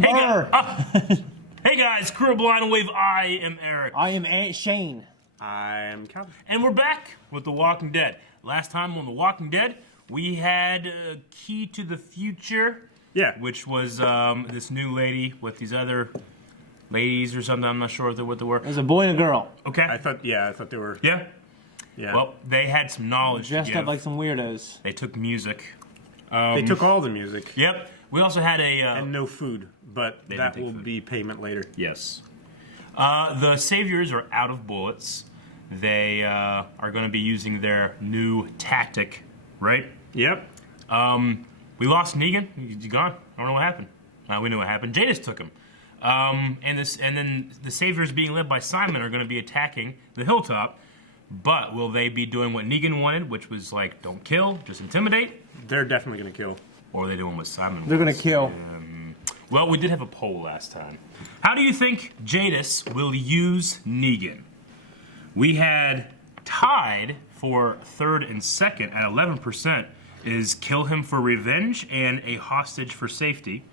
Hey guys, Crew of Blind Wave, I am Eric. I am Aunt Shane. I am Calvin. And we're back with The Walking Dead. Last time on The Walking Dead, we had Key to the Future. Yeah. Which was this new lady with these other ladies or something. I'm not sure what they were. There's a boy and a girl. Okay. I thought they were. Yeah? Yeah. Well, they had some knowledge Dressed to give. up like some weirdos. They took music. They took all the music. Yep. We also had a... and no food, but They that didn't will take food. be payment later. Yes. The Saviors are out of bullets. They are going to be using their new tactic, right? Yep. We lost Negan. He's gone. I don't know what happened. We knew what happened. Jadis took him. And then the Saviors, being led by Simon, are going to be attacking the hilltop. But will they be doing what Negan wanted, which was like, don't kill, just intimidate? They're definitely going to kill. Or are they doing what Simon They're wants? gonna kill. Well, we did have a poll last time. How do you think Jadis will use Negan? We had tied for third and second at 11% is kill him for revenge and a hostage for safety.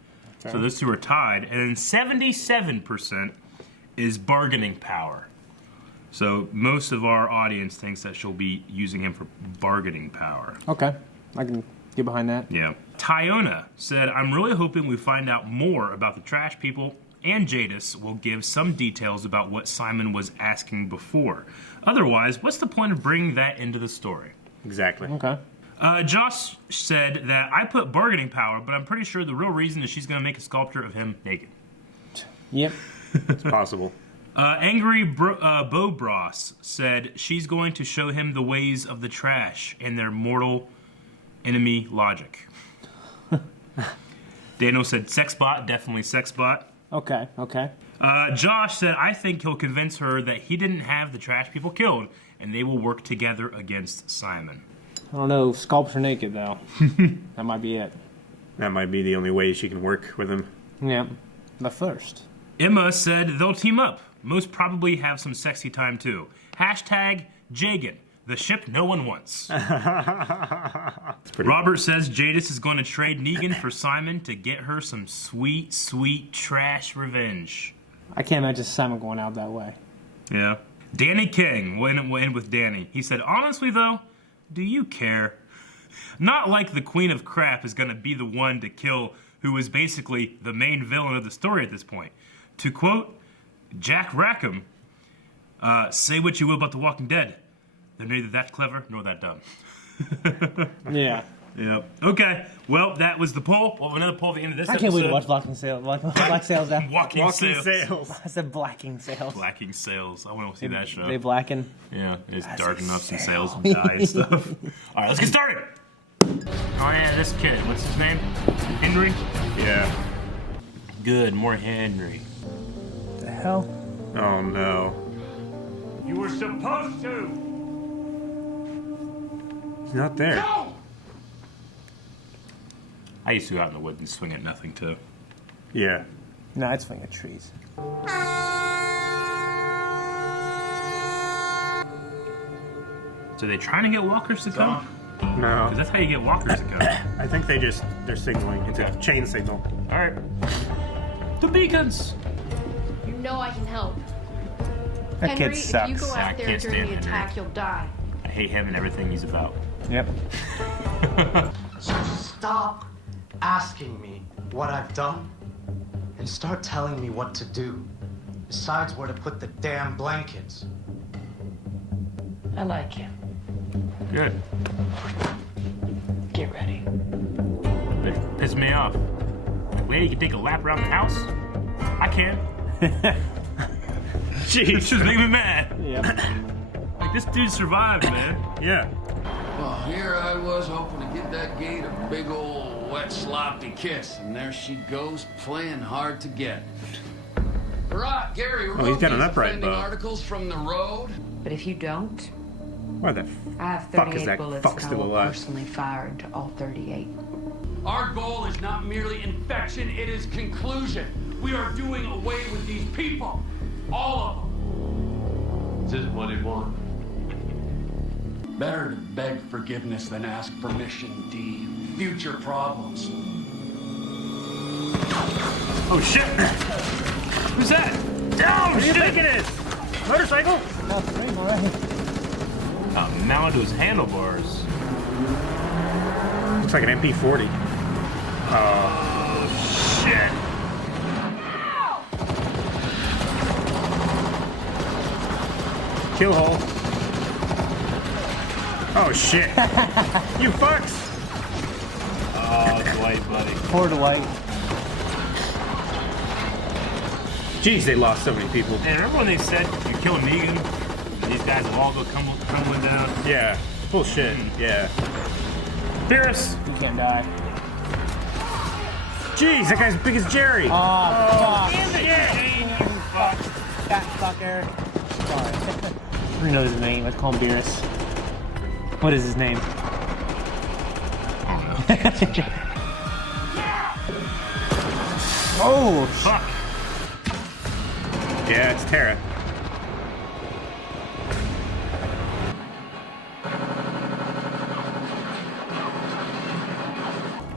Okay. So those two are tied. And then 77% is bargaining power. So most of our audience thinks that she'll be using him for bargaining power. Okay, I can get behind that. Yeah. Tyona said, I'm really hoping we find out more about the trash people, and Jadis will give some details about what Simon was asking before. Otherwise, what's the point of bringing that into the story? Exactly. Okay. Josh said that I put bargaining power, but I'm pretty sure the real reason is she's going to make a sculpture of him naked. Yep. It's possible. Angry Bo Bros said she's going to show him the ways of the trash and their mortal enemy logic. Daniel said sexbot, definitely sexbot. Okay, okay. Josh said, I think he'll convince her that he didn't have the trash people killed, and they will work together against Simon. I don't know, sculpture naked though. That might be it. That might be the only way she can work with him. Yep. But first. Emma said they'll team up. Most probably have some sexy time too. Hashtag Jagan, the ship no one wants. Robert says Jadis is going to trade Negan for Simon to get her some sweet, sweet trash revenge. I can't imagine Simon going out that way. Yeah. Danny King went in with Danny. He said, honestly though, do you care? Not like the Queen of Crap is going to be the one to kill who is basically the main villain of the story at this point. To quote Jack Rackham, say what you will about The Walking Dead. They're neither that clever nor that dumb. Yeah. Yep. Okay. Well, that was the poll. We'll have another poll at the end of this I episode. can't wait to watch Blacking Sales. Black Sales now. Walking sales. I said Blacking Sales. Blacking sales. I want to see that show. They blacken. Yeah, it's dark enough some sales will die and stuff. All right, let's get started. Oh yeah, this kid. What's his name? Henry? Yeah. Good, more Henry. The hell? Oh no. You were supposed to. He's not there. No! I used to go out in the woods and swing at nothing too. Yeah. No, it's swing at trees. So they trying to get walkers to come? No. Because that's how you get walkers to come. I think they're signaling. It's a chain signal. All right. The beacons. You know I can help. That Henry, kid sucks. if you go I out there can't during the stand attack, Henry. you'll die. I hate him and everything he's about. Yep. So stop asking me what I've done and start telling me what to do. Besides where to put the damn blankets. I like you. Good. Get ready. They piss me off. Like, lady can take a lap around the house? I can. Jeez. It's just making me mad. Yep. Like, this dude survived, man. Yeah. Well, here I was hoping to get that gate a big old wet sloppy kiss, and there she goes playing hard to get. Right, Gary, Oh, he's got an these upright offending bow. articles from the road. But if you don't, Why the I have fuck is 38 that bullets fuck and I still will alive? personally fire into all 38. Our goal is not merely infection, it is conclusion. We are doing away with these people. All of them. Is this what he wants? Better to beg forgiveness than ask permission, D. Future problems. Oh shit! Who's that? Down! What do you think it is? Motorcycle? No, frame already. Mounted to his handlebars. Looks like an MP40. Oh shit! Kill hole. Oh shit! You fucks! Oh, Dwight, buddy. Poor Dwight. Jeez, they lost so many people. Man, remember when they said you kill Negan, these guys will all go crumbling down? Yeah. Bullshit. Yeah. Beerus! You can't die. Jeez, that guy's big as Jerry. Oh, fuck. Damn it! Fuck. Fat fucker. Sorry. Who knows his name? Let's call him Beerus. What is his name? Oh, Fuck. Yeah, it's Tara.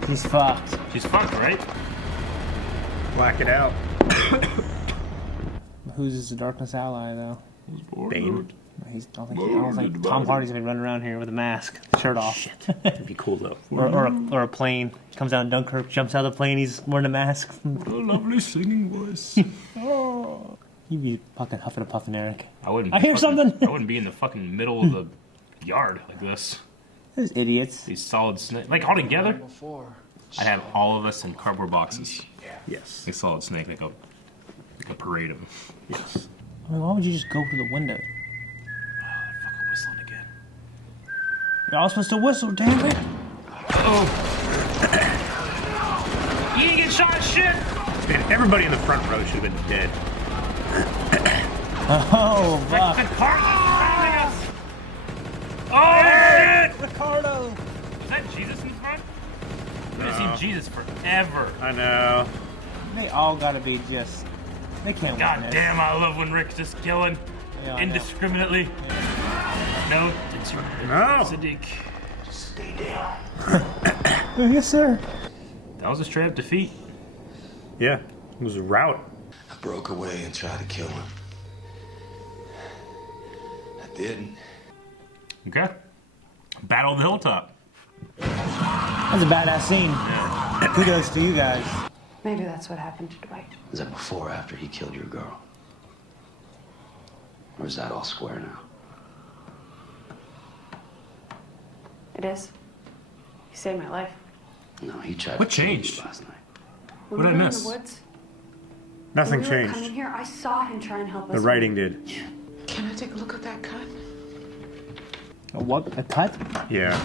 he's fucked. She's fucked, right? Black it out. Who's the Darkness ally, though? Bane. I don't think Tom Hardy's gonna be running around here with a mask, shirt off. Shit. That'd be cool though. or a plane. Comes out in Dunkirk, jumps out of the plane, he's wearing a mask. A lovely singing voice. You'd be fucking huffing and puffing, Eric. I wouldn't. I hear something. I wouldn't be in the fucking middle of the yard like this. Those idiots. These solid snake, like all together. I'd have all of us in cardboard boxes. Yes. A solid snake, like a parade of them. Yes. I mean, why would you just go to the window? Fucking whistling again. Y'all supposed to whistle, damn it! Oh. You didn't get shot, shit. Man, everybody in the front row should have been dead. Oh, The fuck. car surrounding us. Oh shit! Ricardo! Is that Jesus in the front? I haven't seen Jesus forever. I know. They all gotta be just... They can't God win this. damn, I love when Rick's just killing Yeah, I know. indiscriminately. No, it's your No. Sadiq. Yes, sir. That was a straight up defeat. Yeah. It was a rout. I broke away and tried to kill him. I didn't. Okay. Battle of the hilltop. That's a badass scene. Kudos to you guys. Maybe that's what happened to Dwight. Is that before or after he killed your girl? Or is that all square now? It is. He saved my life. No, he tried What to kill you changed? last night. When What we did I were miss? in the woods, Nothing when we were coming changed. here, I saw him try and help us. The writing did. Can I take a look at that cut? A what? A cut? Yeah.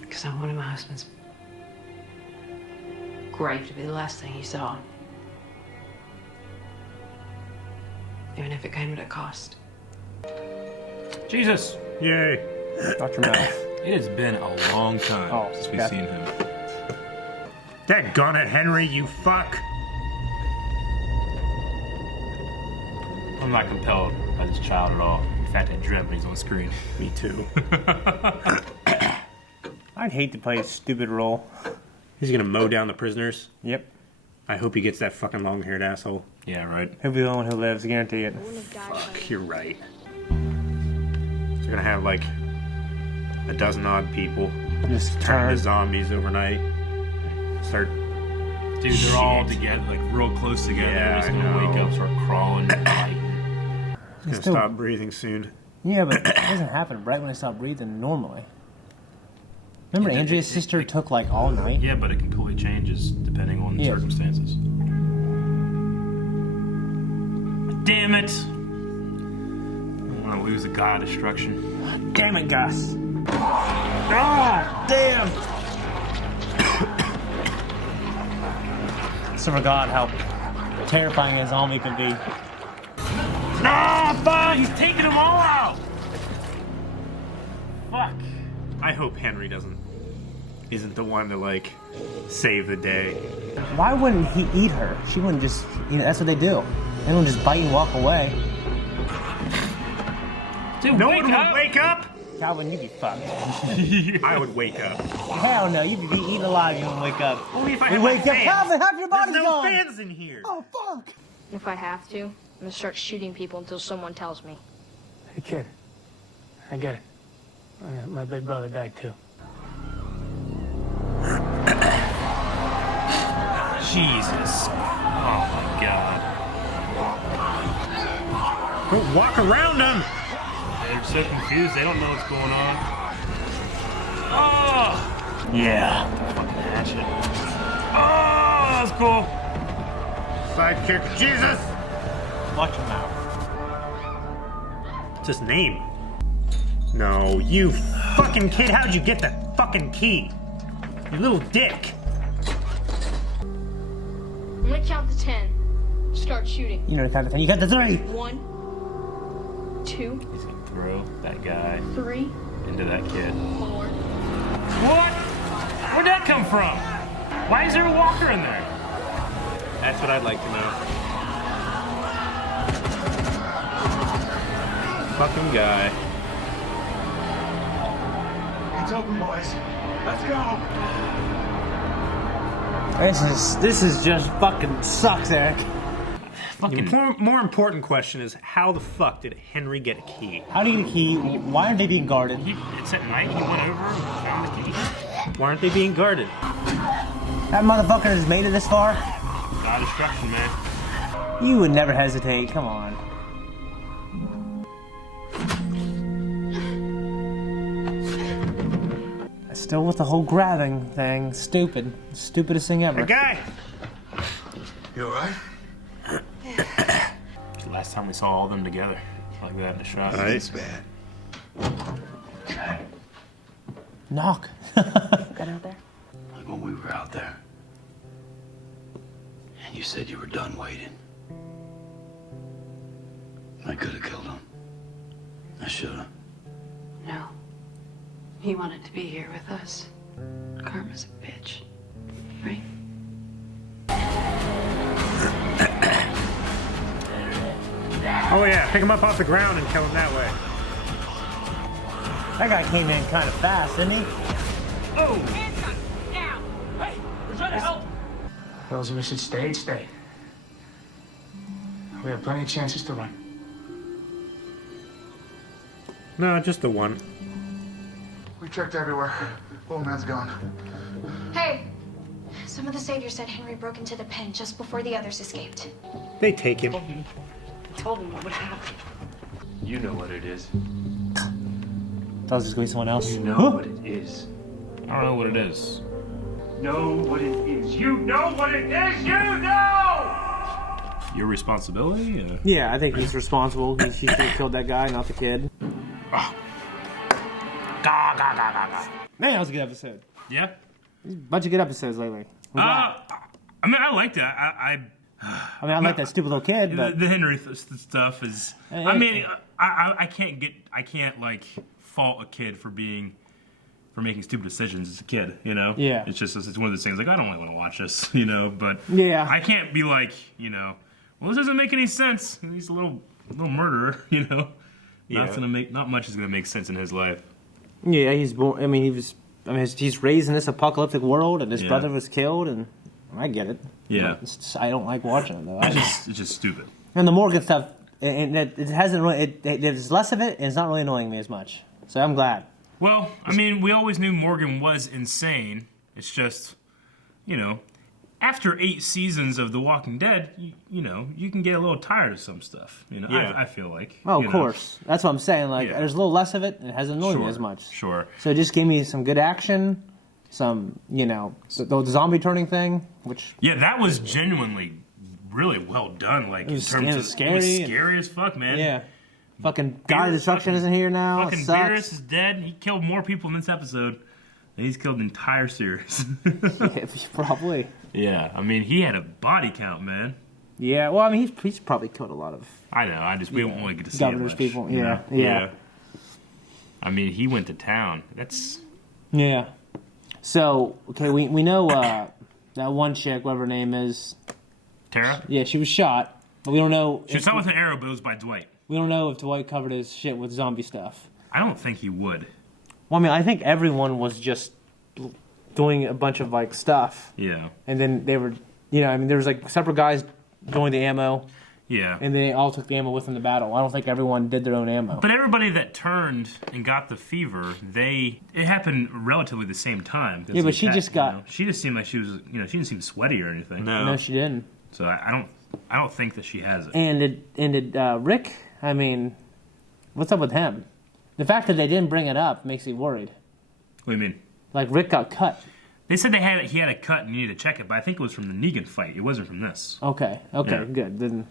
Because I wanted my husband's grave to be the last thing he saw. Even if it came at a cost. Jesus. Yay. Watch your mouth. It has been a long time Oh, since we've yeah. seen him. Daggone it, Henry, you fuck. I'm not compelled by this child at all. In fact, I dread when he's on screen. Me too. I'd hate to play a stupid role. He's gonna mow down the prisoners. Yep. I hope he gets that fucking long-haired asshole. Yeah, right. He'll be the only one who lives, I guarantee it. Fuck, you're right. They're gonna have like a dozen odd people Just turn turn. into zombies overnight. Start. Dude, they're all Shit. together, like real close together. Yeah, They're just I gonna wake know. up, start crawling, and fighting. He's gonna Still- stop breathing soon. Yeah, but it doesn't happen right when I stop breathing normally. Remember Yeah, Andrea's sister took like all night? Yeah, but it completely changes depending on the Yeah. circumstances. Damn it! I don't want to lose a god of destruction. Damn it, Gus. Ah, damn! So forgot how terrifying a zombie can be. No, fuck! He's taking them all out! Fuck. I hope Henry isn't the one to like save the day. Why wouldn't he eat her? She wouldn't just, that's what they do. They wouldn't just bite and walk away. Dude, No wake one up! will wake up. Calvin, you'd be fucked. I would wake up. Hell no, you'd be eaten alive. You wouldn't wake up. Only if I You had wake my up, fans. Calvin, half your body's There's no gone. fans in here. Oh fuck. If I have to, I'm gonna start shooting people until someone tells me. Hey kid, I get it. My big brother died too. Jesus. Oh my God. Don't walk around them. They're so confused. They don't know what's going on. Oh! Yeah. Fucking hatchet. Oh, that's cool. Sidekick Jesus. Watch your mouth. What's his name? No, you fucking kid. How'd you get the fucking key? You little dick. I'm gonna count to 10. Start shooting. You know the kind of thing. You got the 3. 1, 2, He's gonna throw that guy 3, into that kid. 4. What? Where'd that come from? Why is there a walker in there? That's what I'd like to know. Fucking guy. It's open, boys. Let's go. This is just fucking sucks, Eric. The more important question is, how the fuck did Henry get a key? How do you get a key? Why aren't they being guarded? It's at night. He went over and found the key. Why aren't they being guarded? That motherfucker has made it this far? God destruction, man. You would never hesitate. Come on. Still with the whole grabbing thing. Stupid. Stupidest thing ever. A guy! You alright? The last time we saw all of them together like that in a shot. It's bad. Knock. Got out there? Like when we were out there. And you said you were done waiting. I could have killed him. I should have. No. He wanted to be here with us. Karma's a bitch. Right? Oh yeah, pick him up off the ground and kill him that way. That guy came in kind of fast, didn't he? Those of us that stayed. We have plenty of chances to run. No, just the one. We checked everywhere. Old man's gone. Hey! Some of the saviors said Henry broke into the pen just before the others escaped. They take him. Told him what would happen. You know what it is. Thought it was just going to be someone else. You know what it is. I don't know what it is. Know what it is. You know what it is. You know! Your responsibility? Yeah, I think he's responsible. He should have killed that guy, not the kid. Oh. Man, that was a good episode. Yeah? Bunch of good episodes lately. I mean, I liked it. I like that stupid little kid, but the Henry stuff is. I mean, I can't like fault a kid for making stupid decisions as a kid. You know. Yeah. It's one of those things like I don't really want to watch this. You know, but yeah, I can't be like well, this doesn't make any sense. He's a little murderer. You know. Yeah. Not much is gonna make sense in his life. Yeah, he's born. I mean, he's raised in this apocalyptic world, and his brother was killed, and I get it. Yeah. I don't like watching it though. It's just stupid. And the Morgan stuff, and it hasn't really. There's less of it, and it's not really annoying me as much. So I'm glad. Well, I mean, we always knew Morgan was insane. It's just, after 8 seasons of The Walking Dead, you can get a little tired of some stuff. Yeah. I feel like. Oh, of course. That's what I'm saying. Like, there's a little less of it, and it hasn't annoyed me as much. Sure. So it just gave me some good action, some, the zombie turning thing, which... Yeah, that was genuinely really well done. Like, in terms of... scary. It was scary as fuck, man. Yeah. Fucking God of Destruction isn't here now. Fucking Beerus is dead. He killed more people in this episode than he's killed the entire series. Yeah, probably. Yeah, I mean, he had a body count, man. Yeah, well, I mean, he's probably killed a lot of... I know, we don't really get to see governor's it much, people, you know? Yeah. I mean, he went to town. That's... Yeah. So, okay, we know that one chick, whatever her name is... Tara? Yeah, she was shot, but we don't know... She was shot with an arrow, but it was by Dwight. We don't know if Dwight covered his shit with zombie stuff. I don't think he would. Well, I mean, I think everyone was just doing a bunch of like stuff. Yeah. And then they were, I mean, there was like separate guys doing the ammo. Yeah. And then they all took the ammo with them to battle. I don't think everyone did their own ammo. But everybody that turned and got the fever, it happened relatively the same time. Yeah, but she just got. She just seemed like she was, she didn't seem sweaty or anything. No, she didn't. So I don't think that she has it. And did Rick? I mean, what's up with him? The fact that they didn't bring it up makes me worried. What do you mean? Like Rick got cut. They said he had a cut and you needed to check it, but I think it was from the Negan fight. It wasn't from this. Okay, Yeah. good. Then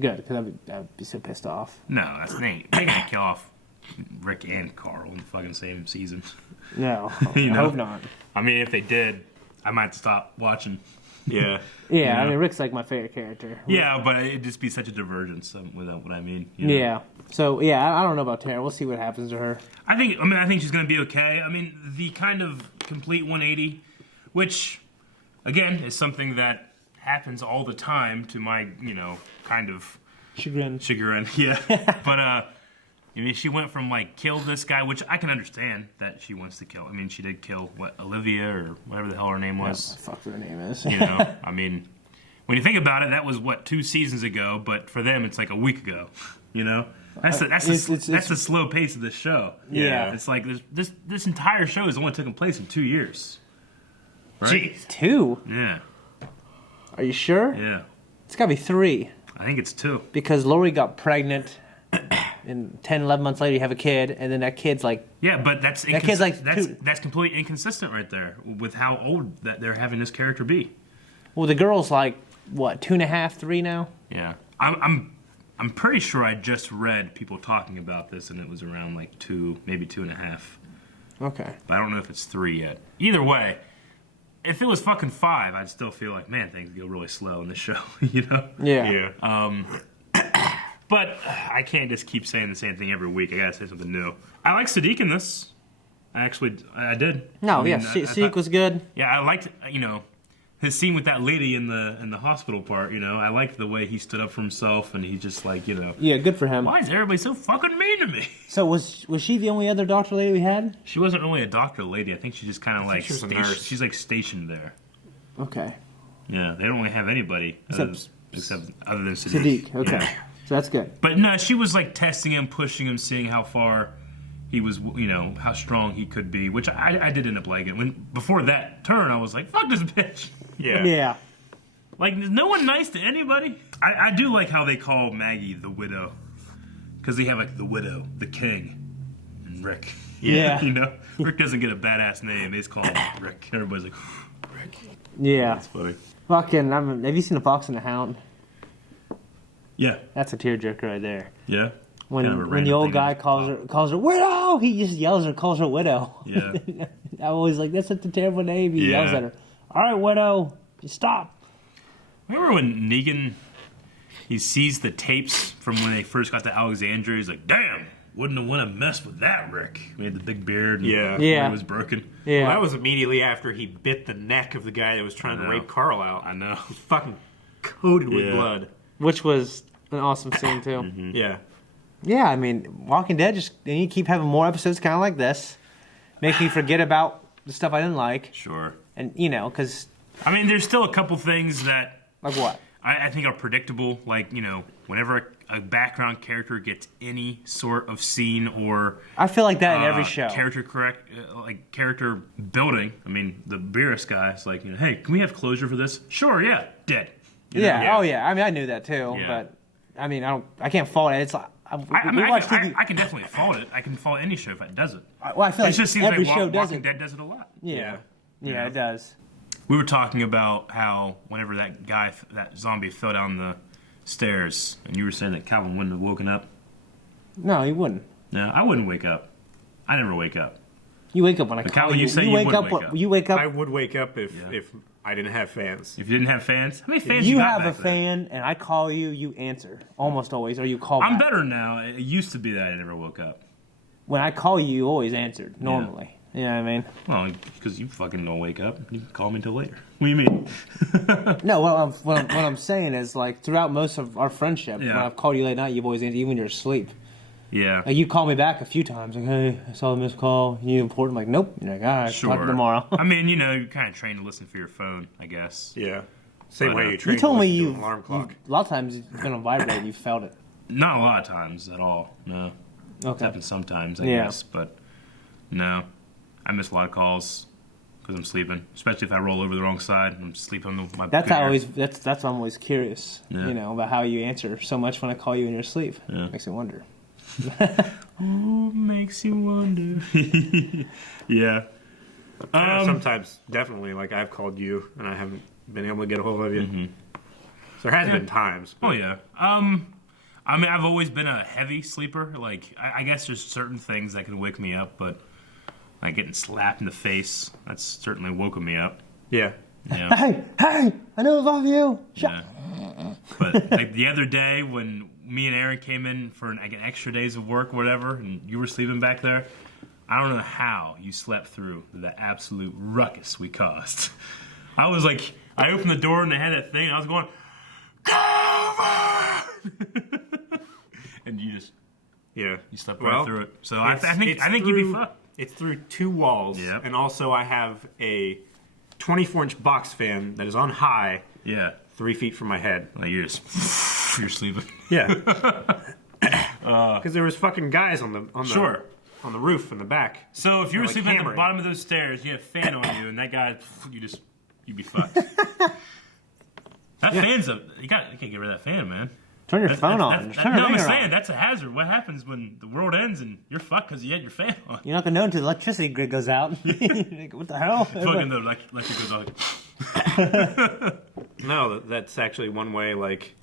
good, because I'd be so pissed off. No, they gonna kill off Rick and Carl in the fucking same season. No, I hope not. I mean, if they did, I might stop watching. Yeah. Yeah, I mean, Rick's like my favorite character. Yeah, but it'd just be such a divergence without what I mean. Yeah. So, I don't know about Tara. We'll see what happens to her. I think she's going to be okay. I mean, the kind of complete 180, which, again, is something that happens all the time to my, kind of... Chagrin. Yeah. But, I mean, she went from, like, kill this guy, which I can understand that she wants to kill. I mean, she did kill, Olivia or whatever the hell her name was. What the fuck her name is. I mean, when you think about it, that was, 2 seasons ago, but for them, it's like a week ago, That's the slow pace of this show. Yeah. It's like this entire show has only taken place in 2 years. Right? Jeez, 2? Yeah. Are you sure? Yeah. It's got to be 3. I think it's 2. Because Lori got pregnant, and 10, 11 months later you have a kid, and then that kid's like... Yeah, but that's completely inconsistent right there with how old that they're having this character be. Well, the girl's like, what, 2.5, 3 now? Yeah. I'm pretty sure I just read people talking about this, and it was around like 2, maybe 2.5. Okay. But I don't know if it's 3 yet. Either way, if it was fucking 5, I'd still feel like, man, things go really slow in this show, Yeah. But I can't just keep saying the same thing every week. I gotta say something new. I like Sadiq in this. I did. No, Sadiq was good. Yeah, I liked, his scene with that lady in the hospital part, I liked the way he stood up for himself, and he just like, Yeah, good for him. Why is everybody so fucking mean to me? So was she the only other doctor lady we had? She wasn't really a doctor lady. I think she just kind of like she was a nurse. She's like stationed there. Okay. Yeah, they don't really have anybody except other than Sadiq. Okay, yeah. So that's good. But no, she was like testing him, pushing him, seeing how far he was, how strong he could be, which I did end up liking. Before that turn, I was like, fuck this bitch. Yeah. Like, is no one nice to anybody? I do like how they call Maggie the widow. Because they have, like, the widow, the king, and Rick. Yeah. Rick doesn't get a badass name. They just call him Rick. Everybody's like, Rick. Yeah. That's funny. Fucking, have you seen The Fox and the Hound? Yeah. That's a tearjerker right there. Yeah? When the old guy calls her widow, he just yells her, calls her widow. Yeah. I'm always like, that's such a terrible name. He yells at her. All right, widow, just stop. Remember when Negan, he sees the tapes from when they first got to Alexandria? He's like, damn, wouldn't have want to mess with that Rick. He had the big beard and he was broken. Yeah. Well, that was immediately after he bit the neck of the guy that was trying to rape Carl out. I know. He was fucking coated with blood. Which was an awesome scene, too. Mm-hmm. Yeah. Yeah, I mean, Walking Dead, you keep having more episodes kind of like this. Make me forget about the stuff I didn't like. Sure. And, because... I mean, there's still a couple things that... Like what? I think are predictable. Like, whenever a background character gets any sort of scene or... I feel like that in every show. Character building. I mean, the Beerus guy is like, hey, can we have closure for this? Sure, yeah, dead. Oh yeah. I mean, I knew that too, but I mean, I can't fault it. It's like I can definitely fault it. I can fault any show if it does it. Well, I feel like it just seems every like show does Walking it. Dead does it a lot. Yeah, it does. We were talking about how whenever that zombie fell down the stairs, and you were saying that Calvin wouldn't have woken up. No, he wouldn't. No, I wouldn't wake up. I never wake up. You wake up when I call Calvin, you. You say you wake up. You wake up. I would wake up if I didn't have fans. If you didn't have fans? How many fans you you got have a back fan, then? and I call you, you answer. Almost always, or you call I'm back. better now. It used to be that I never woke up. When I call you, you always answered, normally. You know what I mean? Well, because you fucking don't wake up. You can call me until later. What do you mean? No, what I'm saying is, like, throughout most of our friendship, when I've called you late night, you've always answered, even when you're asleep. Yeah. Like, you called me back a few times, like, hey, I saw the missed call. You important? I'm like, nope. You're like, all right, Sure. talk to you tomorrow. I mean, you're kind of trained to listen for your phone, I guess. Yeah. Same way you You train told me to an alarm clock. a lot of times it's been on vibrate. You felt it. Not a lot of times at all. No. It's Okay. happened sometimes, I Yeah. guess, but no. I miss a lot of calls because I'm sleeping, especially if I roll over the wrong side and I'm sleeping on my. That's computer. always that's why I'm always curious. Yeah. You know, about how you answer so much when I call you in your sleep. Yeah. Makes me wonder. Ooh, makes you wonder. Yeah. Sometimes, definitely, like I've called you and I haven't been able to get a hold of you. So there has been times. Oh yeah. I mean, I've always been a heavy sleeper. Like, I guess there's certain things that can wake me up, but like getting slapped in the face, that's certainly woken me up. Yeah. Yeah. Hey, I know I love you. Yeah. But like the other day when me and Aaron came in for an extra days of work, or whatever, and you were sleeping back there, I don't know how you slept through the absolute ruckus we caused. I was like, I opened the door and they had that thing, and I was going, cover! And you just, you slept right through it. So I think you'd be fucked. It's through 2 walls, and also I have a 24-inch box fan that is on high. Yeah. 3 feet from my head. Like you're sleeping. Yeah. Because there was fucking guys on the roof in the back. So if you were like sleeping at the hammering. bottom of those stairs, you had a fan on you, and that guy, you'd be fucked. That fan's you can't get rid of that fan, man. Turn your phone on. Turn your I'm ringer saying on. that's a hazard. What happens when the world ends and you're fucked because you had your fan on? You're not gonna know until the electricity grid goes out. Like, what the hell? Fucking the electric goes off. No, that's actually one way. Like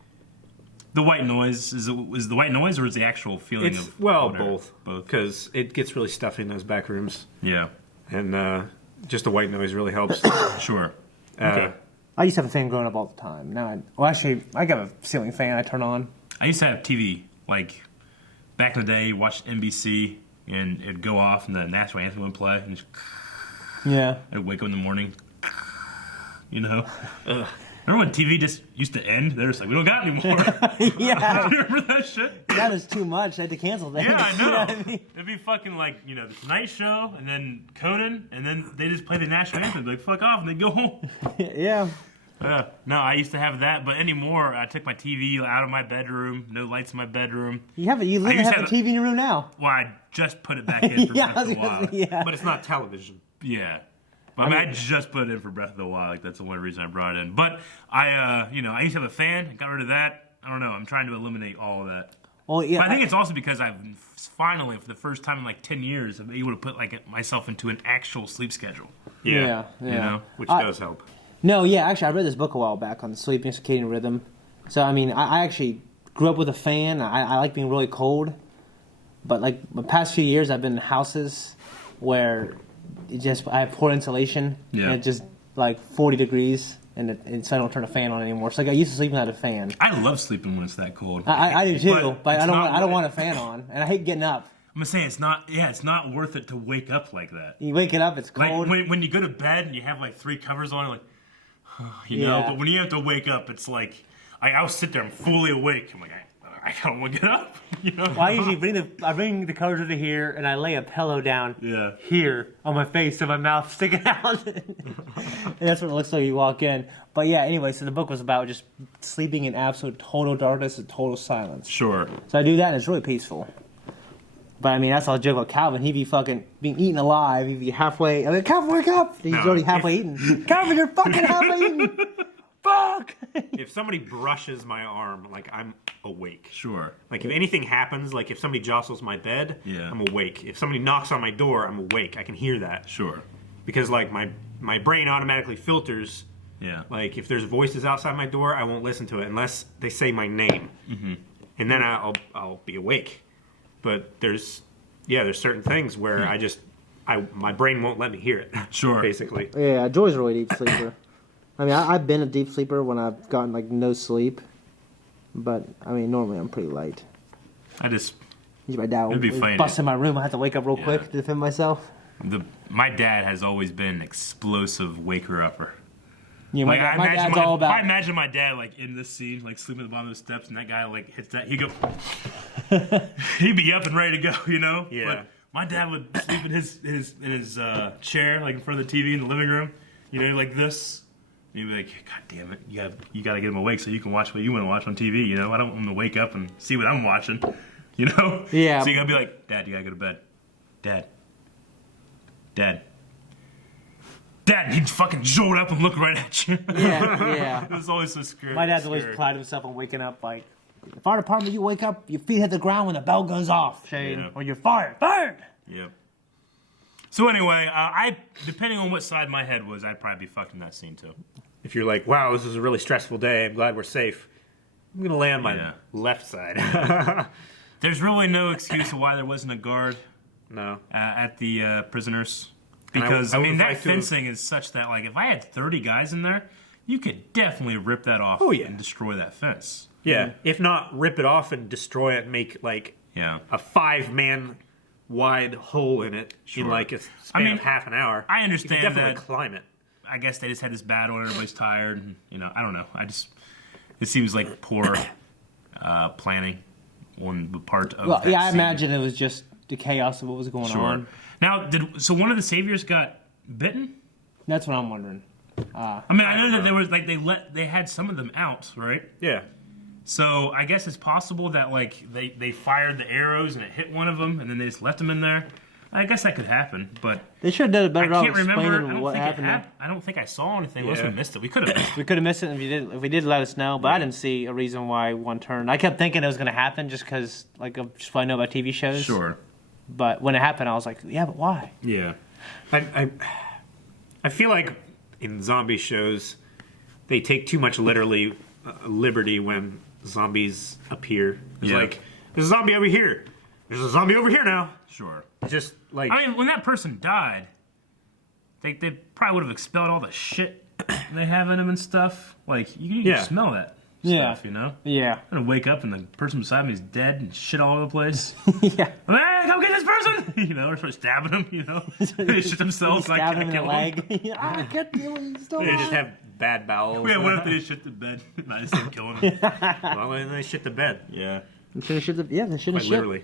the white noise is the white noise, or is the actual feeling it's of both because it gets really stuffy in those back rooms. Yeah, and just the white noise really helps. Sure. Okay. I used to have a fan growing up all the time. Now, I got a ceiling fan I turn on. I used to have TV, like, back in the day, watched NBC, and it'd go off, and the national anthem would play, and I'd wake up in the morning, you know? Remember when TV just used to end? They're just like, we don't got any more. Yeah. Do you remember that shit? That was too much. I had to cancel that. Yeah, I know. You know what I mean? It'd be fucking like, the Tonight Show, and then Conan, and then they just play the national anthem. They'd be like, fuck off, and they'd go home. Yeah. No, I used to have that, but anymore, I took my TV out of my bedroom, no lights in my bedroom. You literally have a TV in your room now. Well, I just put it back in for Breath of the Wild. Yeah. But it's not television. Yeah. But I just put it in for Breath of the Wild. Like, that's the only reason I brought it in. But I used to have a fan. I got rid of that. I don't know. I'm trying to eliminate all of that. Well, yeah. But I think it's also because I've finally, for the first time in like 10 years, I'm able to put myself into an actual sleep schedule. Yeah. Which does help. No, yeah, actually, I read this book a while back on the sleep and circadian rhythm. So, I mean, I actually grew up with a fan. I like being really cold. But, like, the past few years, I've been in houses where I have poor insulation. Yeah. And it's just, like, 40 degrees, and so I don't turn a fan on anymore. So, like, I used to sleep without a fan. I love sleeping when it's that cold. I do, too, but I don't want a fan on. And I hate getting up. I'm gonna say it's not worth it to wake up like that. You wake it up, it's cold. Like, when you go to bed and you have, like, 3 covers on, like, you know, but when you have to wake up, it's like, I'll sit there, I'm fully awake. I'm like, I don't want to get up, you know? Well, I usually bring the covers over here, and I lay a pillow down here on my face so my mouth's sticking out. And that's what it looks like when you walk in. But yeah, anyway, so the book was about just sleeping in absolute total darkness and total silence. Sure. So I do that, and it's really peaceful. But I mean, that's all I joke about Calvin. He'd be fucking being eaten alive. He'd be halfway. I mean, Calvin, wake up! He's already halfway eaten. Calvin, you're fucking halfway eaten. Fuck! If somebody brushes my arm, like, I'm awake. Sure. Like, if anything happens, like if somebody jostles my bed, I'm awake. If somebody knocks on my door, I'm awake. I can hear that. Sure. Because, like, my brain automatically filters. Yeah. Like, if there's voices outside my door, I won't listen to it unless they say my name. Mm-hmm. And then I'll be awake. But there's certain things where my brain won't let me hear it. Sure. Basically. Yeah, Joy's a really deep sleeper. I mean, I've been a deep sleeper when I've gotten, like, no sleep. But, I mean, normally I'm pretty light. My dad would bust in my room. I have to wake up real quick to defend myself. My dad has always been an explosive waker-upper. Yeah, like, my dad's all about... I imagine my dad, like, in this scene, like, sleeping at the bottom of the steps, and that guy, like, hits that, he go... he'd be up and ready to go, you know? Yeah. But my dad would sleep in his chair, like in front of the TV in the living room, you know, like this. And he'd be like, God damn it, you gotta get him awake so you can watch what you want to watch on TV, you know? I don't want him to wake up and see what I'm watching, you know? Yeah. So you gotta be like, Dad, you gotta go to bed. Dad. Dad, he'd fucking jolt up and look right at you. Yeah. It was always so scary. My dad's always prided himself on waking up like, the fire department, you wake up, your feet hit the ground when the bell goes off, Shane. Yeah. Or you're fired. Fired! Yep. So anyway, depending on what side my head was, I'd probably be fucked in that scene too. If you're like, wow, this is a really stressful day, I'm glad we're safe, I'm going to lay on my left side. There's really no excuse of why there wasn't a guard No. At the prisoners. Because, I I mean, would that like to- fencing is such that, like, if I had 30 guys in there, you could definitely rip that off and destroy that fence. Yeah, if not, rip it off and destroy it and make, like, a 5-man wide hole in it in, like, a span of half an hour. I understand you could definitely that. climb it. I guess they just had this battle and everybody's tired. And, you know, I don't know. It seems like poor planning on the part of Well, that yeah, I scene. imagine it was just the chaos of what was going on. Now, so one of the saviors got bitten? That's what I'm wondering. I mean, I know that there was like they had some of them out, right? Yeah. So I guess it's possible that like they fired the arrows and it hit one of them, and then they just left them in there. I guess that could happen, but They should have done a better job I can't remember. I explaining don't what think happened. I don't think I saw anything. Unless we missed it. We could have. We could have missed it if we did. Let us know. But I didn't see a reason why one turned. I kept thinking it was going to happen just because, like, just what I know about TV shows. Sure. But when it happened, I was like, yeah, but why? Yeah. I feel like in zombie shows, they take too much liberty when zombies appear. It's like, there's a zombie over here. There's a zombie over here now. Sure. Just like... I mean, when that person died, they probably would have expelled all the shit they have in them and stuff. Like, you can smell that stuff, you know? Yeah. I'm gonna wake up and the person beside me is dead and shit all over the place. Yeah. Hey, come get this person! You know, or start stabbing them, you know? They shit themselves. Like, Stab him in the kill leg. I can't do it. He's still They just alive. have bad bowels. Yeah, what if they shit the bed? And I just kept killing them. Well, then they shit the bed. Yeah. They should have shit. They should have Quite shit. literally.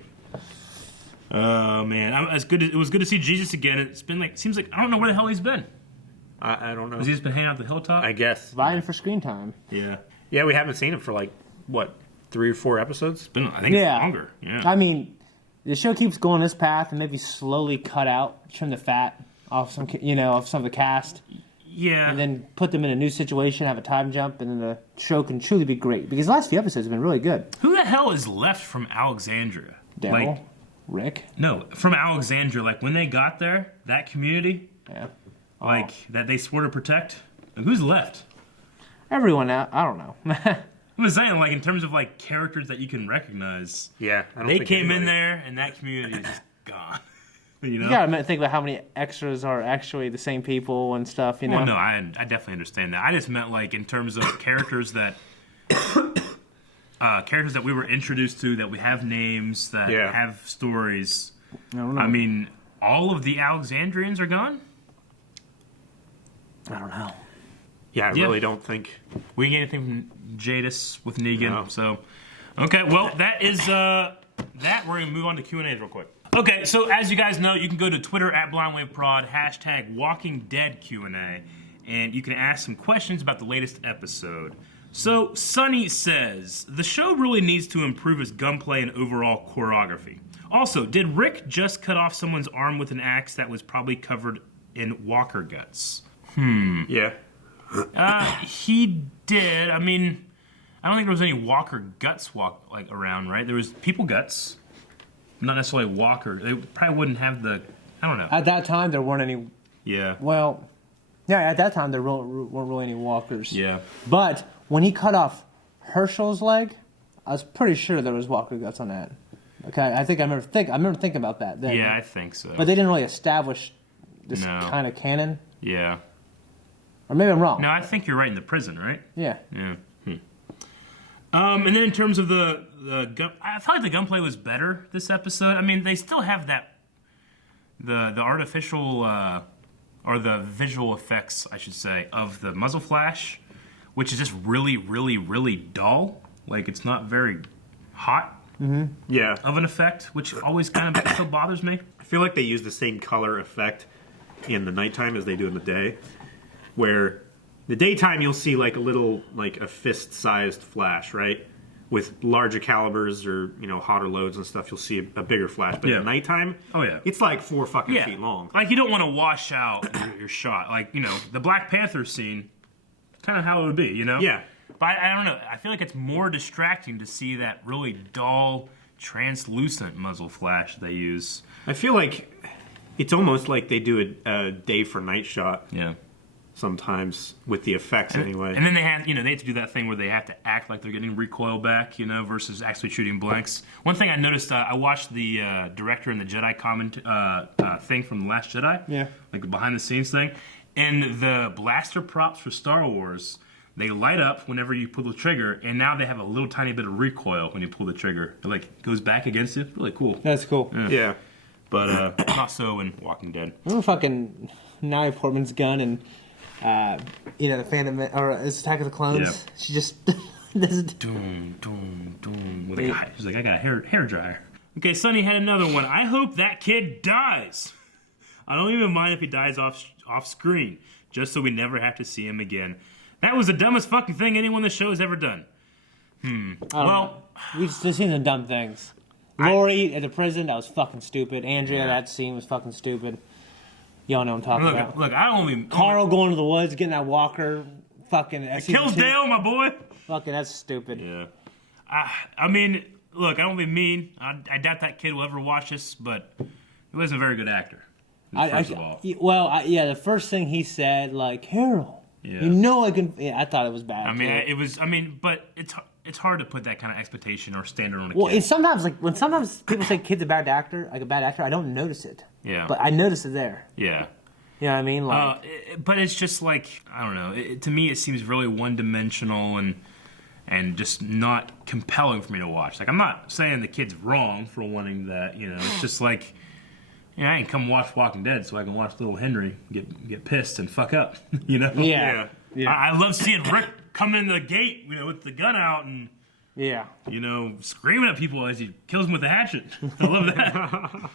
Oh man, it was good to see Jesus again. It's been like, seems like I don't know where the hell he's been. I don't know. Has he just been hanging out at the hilltop? I guess. Vying for screen time. Yeah. Yeah, we haven't seen him for like, what, 3 or 4 episodes? I think it's longer. Yeah. I mean, the show keeps going this path and maybe slowly cut out, trim the fat off some of the cast. Yeah. And then put them in a new situation, have a time jump, and then the show can truly be great. Because the last few episodes have been really good. Who the hell is left from Alexandria? Daryl? Like, Rick? no, from Alexandria. Like when they got there, that community, like that they swore to protect. Like, who's left? Everyone out. I don't know. I'm just saying, like in terms of like characters that you can recognize. Yeah, I don't they think came in anybody- there, and that community is just gone. You know? You gotta think about how many extras are actually the same people and stuff, you know? Well, no, I definitely understand that. I just meant like in terms of characters that we were introduced to, that we have names, that have stories. I don't know. I mean, all of the Alexandrians are gone? I don't know. Yeah, I really don't think. We didn't get anything from Jadis with Negan, No. so... Okay, well, that is that. We're going to move on to Q&As real quick. Okay, so as you guys know, you can go to Twitter at BlindWaveProd, hashtag Walking Dead Q&A, and you can ask some questions about the latest episode. So, Sonny says, the show really needs to improve its gunplay and overall choreography. Also, did Rick just cut off someone's arm with an axe that was probably covered in walker guts? Yeah. He did. I mean, I don't think there was any walker guts around, right? There was people guts, not necessarily walker. They probably wouldn't have the. I don't know. At that time, there weren't any. Yeah. Well, yeah, at that time, there weren't really any walkers. Yeah. But when he cut off Herschel's leg, I was pretty sure there was walker guts on that. Okay, I remember thinking about that then. Yeah, I think so. But they didn't really establish this No. kind of canon. Yeah. Or maybe I'm wrong. No, I think you're right in the prison, right? Yeah. Yeah. And then in terms of the gun, I felt like the gunplay was better this episode. I mean, they still have that the artificial or the visual effects, I should say, of the muzzle flash, which is just really, really, really dull. Like it's not very hot, Yeah. of an effect, which always kind of still bothers me. I feel like they use the same color effect in the nighttime as they do in the day, where the daytime you'll see like a little, like a fist-sized flash, right? With larger calibers or, you know, hotter loads and stuff, you'll see a bigger flash. But at nighttime, it's like 4 fucking feet long. Like, you don't want to wash out your shot. Like, you know, the Black Panther scene, kind of how it would be, you know? Yeah. But I don't know. I feel like it's more distracting to see that really dull, translucent muzzle flash they use. I feel like it's almost like they do a day for night shot. Yeah. Sometimes with the effects anyway. And then they have to do that thing where they have to act like they're getting recoil back, you know, versus actually shooting blanks. One thing I noticed, I watched the director and the Jedi comment thing from The Last Jedi. Yeah. Like the behind the scenes thing. And the blaster props for Star Wars, they light up whenever you pull the trigger, and now they have a little tiny bit of recoil when you pull the trigger. It like goes back against you. Really cool. That's cool. Yeah. But not so in Walking Dead. Remember fucking Natalie Portman's gun and you know, the Phantom or Attack of the Clones? Yeah. She just doesn't. Doom, doom, doom. With a guy. She's like, I got a hair dryer. Okay, Sonny had another one. I hope that kid dies. I don't even mind if he dies off screen, just so we never have to see him again. That was the dumbest fucking thing anyone on the show has ever done. Well, we've just seen some dumb things. Lori at the prison, that was fucking stupid. Andrea, that scene was fucking stupid. Y'all know what I'm talking about. Look, I don't even... Carl going to the woods, getting that walker, fucking... Kills Dale, my boy! Fucking, that's stupid. Yeah. I mean, look, I don't be mean. I doubt that kid will ever watch this, but he wasn't a very good actor, first of all. The first thing he said, like, Carol, you know I can... Yeah, I thought it was bad. I mean, but it's hard to put that kind of expectation or standard on a kid. Well, it's sometimes, like, when sometimes people say kid's a bad actor, I don't notice it. Yeah. But I noticed it there. Yeah. You know what I mean? Like, but it's just like, I don't know. To me, it seems really one-dimensional and just not compelling for me to watch. Like, I'm not saying the kid's wrong for wanting that, you know. It's just like, you know, I can come watch Walking Dead so I can watch little Henry get pissed and fuck up, you know? Yeah. I love seeing Rick come in the gate, you know, with the gun out and, you know, screaming at people as he kills them with a hatchet. I love that.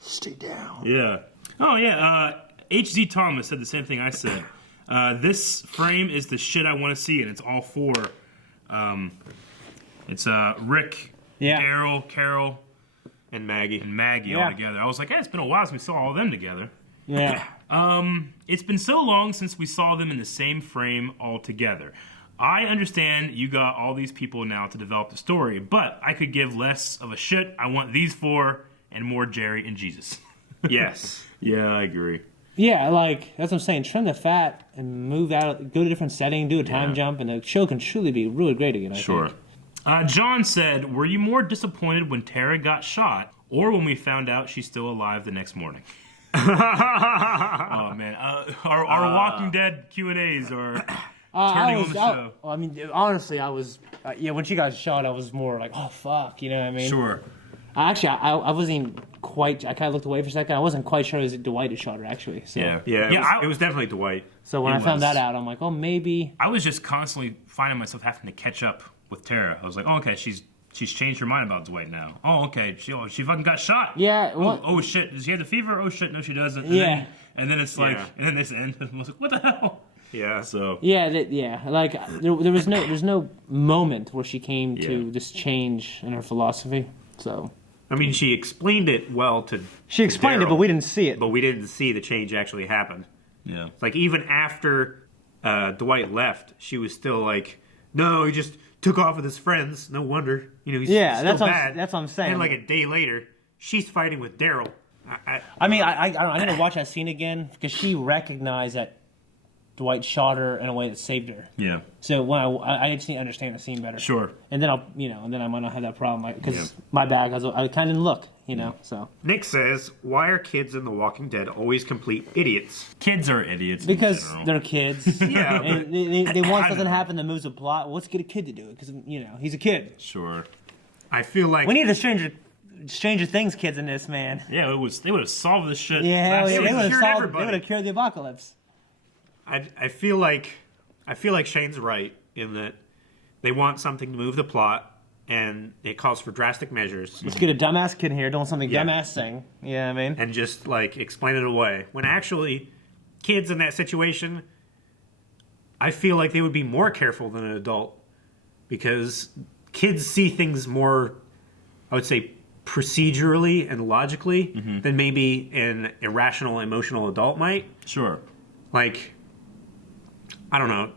Stay down. Yeah. Oh, yeah. H.Z. Thomas said the same thing I said. This frame is the shit I want to see, and it's all four. It's Rick, Daryl, Carol, and Maggie. All together. I was like, it's been a while since we saw all of them together. Yeah. It's been so long since we saw them in the same frame all together. I understand you got all these people now to develop the story, but I could give less of a shit. I want these four and more Jerry and Jesus. Yes. Yeah, I agree. Yeah, like, that's what I'm saying. Trim the fat and move out, go to a different setting, do a time jump, and the show can truly be really great again, I think. John said, were you more disappointed when Tara got shot or when we found out she's still alive the next morning? Oh, man. Our Walking Dead Q&As are turning on the show. I mean, honestly, I was... when she got shot, I was more like, oh, fuck, you know what I mean? Sure. Actually, I wasn't even quite... I kind of looked away for a second. I wasn't quite sure it was Dwight who shot her, actually. So. It was definitely Dwight. So when I found that out, I'm like, oh, maybe... I was just constantly finding myself having to catch up with Tara. I was like, oh, okay, she's changed her mind about Dwight now. Oh, okay, she fucking got shot. Yeah. Oh, shit, does she have the fever? Oh, shit, no, she doesn't. And then it's like... And then this end. I was like, what the hell? Yeah. So... Like, there was no moment where she came to this change in her philosophy, so... I mean, she explained it well to She explained Daryl, it, but we didn't see it. But we didn't see the change actually happen. Yeah. It's like, even after Dwight left, she was still like, no, he just took off with his friends. No wonder. You know, he's still bad. That's what I'm saying. And like a day later, she's fighting with Daryl. I need to watch that scene again because she recognized that Dwight shot her in a way that saved her. Yeah. So when I just need to understand the scene better. Sure. And then I might not have that problem because my bag, I kind of didn't look, you know. So Nick says, why are kids in The Walking Dead always complete idiots? Kids are idiots because they're kids. Yeah. And they want something to happen that moves the plot. Well, let's get a kid to do it because he's a kid. Sure. I feel like we need the Stranger Things kids in this, man. Yeah, they would have solved this shit. Yeah, they would have cured the apocalypse. I feel like Shane's right in that they want something to move the plot, and it calls for drastic measures. Let's get a dumbass kid in here doing something Yeah. dumbass thing. Yeah, I mean. And just, like, explain it away. When actually, kids in that situation, I feel like they would be more careful than an adult because kids see things more, I would say, procedurally and logically than maybe an irrational, emotional adult might. Sure. Like, I don't know.